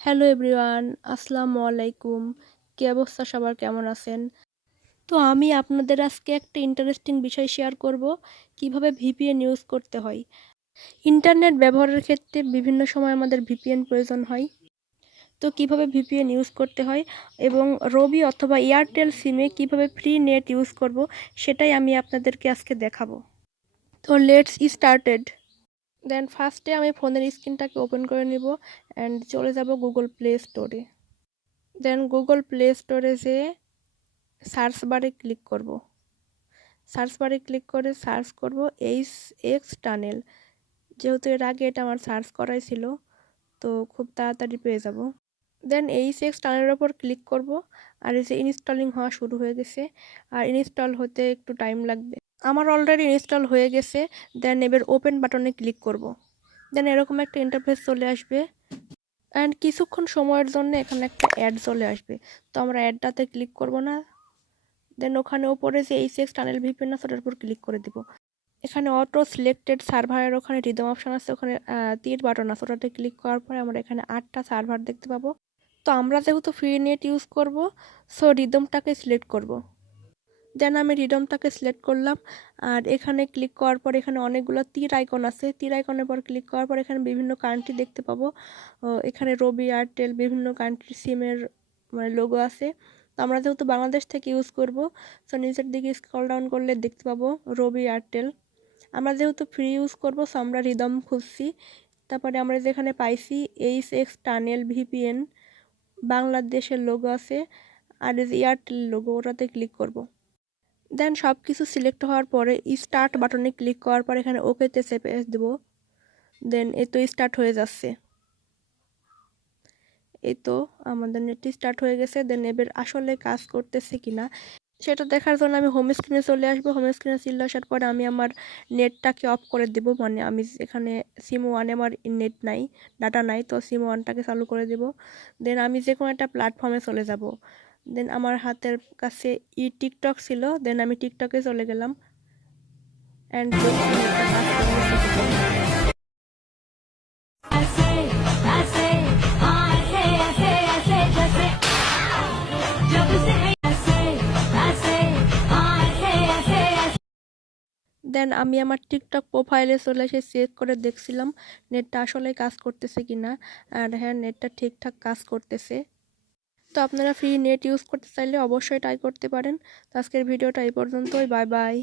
Hello everyone, আসসালামু আলাইকুম। কি অবস্থা সবার, কেমন আছেন? তো আমি আপনাদের আজকে একটা ইন্টারেস্টিং বিষয় শেয়ার করব, কিভাবে ভিপিএন ইউজ করতে হয়। ইন্টারনেট ব্যবহারের ক্ষেত্রে বিভিন্ন সময় আমাদের ভিপিএন প্রয়োজন হয়। তো কিভাবে ভিপিএন ইউজ করতে হয় এবং রবি অথবা এয়ারটেল সিমে কিভাবে ফ্রি নেট ইউজ করব, সেটাই আমি আপনাদেরকে আজকে দেখাবো। তো লেটস স্টার্টেড। দেন ফার্স্টে আমি ফোনের স্ক্রিনটাকে ওপেন করে নিব অ্যান্ড চলে যাব গুগল প্লে স্টোরে। দেন গুগল প্লে স্টোরে যেয়ে সার্চ বারে ক্লিক করব। সার্চ বারে ক্লিক করে সার্চ করব এইচ টানেল। যেহেতু এর আগে এটা আমার সার্চ করাই ছিল, তো খুব তাড়াতাড়ি পেয়ে যাব। দেন এইচ টানেলের ওপর ক্লিক করব, আর এই যে ইনস্টলিং হওয়া শুরু হয়ে গেছে, আর ইনস্টল হতে একটু টাইম লাগবে। আমার অলরেডি ইনস্টল হয়ে গেছে। দেন এবার ওপেন বাটনে ক্লিক করব। দেন এরকম একটা ইন্টারফেস চলে আসবে অ্যান্ড কিছুক্ষণ সময়ের জন্য এখানে একটা অ্যাড চলে আসবে। তো আমরা অ্যাডটাতে ক্লিক করব না। দেন ওখানে ওপরে যে এইচ টানেল ভিপিএন আছে ওটার উপর ক্লিক করে দিব। এখানে অটো সিলেক্টেড সার্ভারের ওখানে রিদম অপশান আছে, ওখানে তীর বাটন আছে, ওটাতে ক্লিক করার পরে আমরা এখানে 8টা সার্ভার দেখতে পাবো। তো আমরা যেহেতু ফ্রি নেট ইউজ করব, সো রিদমটাকে সিলেক্ট করব। দেন আমি রিদমটাকে সিলেক্ট করলাম, আর এখানে ক্লিক করার পর এখানে অনেকগুলো তীর আইকন আছে। তীর আইকনের পর ক্লিক করার পর এখানে বিভিন্ন কান্ট্রি দেখতে পাবো। এখানে রবি, এয়ারটেল, বিভিন্ন কান্ট্রি সিমের মানে লোগো আছে। তো আমরা যেহেতু বাংলাদেশ থেকে ইউজ করব, সো নিচের দিকে স্ক্রল ডাউন করলে দেখতে পাবো রবি, এয়ারটেল। আমরা যেহেতু ফ্রি ইউজ করব, সো আমরা রিদম খুঁজছি। তারপরে আমরা যেখানে পাইছি এইচ টানেল ভিপিএন, বাংলাদেশের লোগো আছে, আর এয়ারটেল লোগো, ওটাতে ক্লিক করব। দেন সব কিছু সিলেক্ট হওয়ার পরে স্টার্ট বাটনে ক্লিক করার পর এখানে ওকেতে চেপে দেবো। দেন এই তো স্টার্ট হয়ে যাচ্ছে। এই তো আমাদের নেটটি স্টার্ট হয়ে গেছে। দেন এবার আসলে কাজ করতেছে কিনা সেটা দেখার জন্য আমি হোম স্ক্রিনে চলে আসবো। হোম স্ক্রিনে চলে আসার পরে আমি আমার নেটটাকে অফ করে দেবো, মানে আমি এখানে সিম ওয়ানে আমার নেট নাই, ডাটা নাই, তো সিম ওয়ানটাকে চালু করে দেব। দেন আমি যে কোনো একটা প্ল্যাটফর্মে চলে যাব। দেন আমার হাতের কাছে টিকটক ছিল, দেন আমি টিকটকে চলে গেলাম অ্যান্ড দেখি নেটটা কাজ করতেছে কিনা। দেন আমি আমার টিকটক প্রোফাইলে চলে এসে চেক করে দেখছিলাম নেটটা আসলে কাজ করতেছে কিনা, আর হ্যাঁ, নেটটা ঠিকঠাক কাজ করতেছে। তো আপনারা ফ্রি নেট ইউজ করতে চাইলে অবশ্যই ট্রাই করতে পারেন। তো আজকের ভিডিওটা এই পর্যন্তই। Bye bye.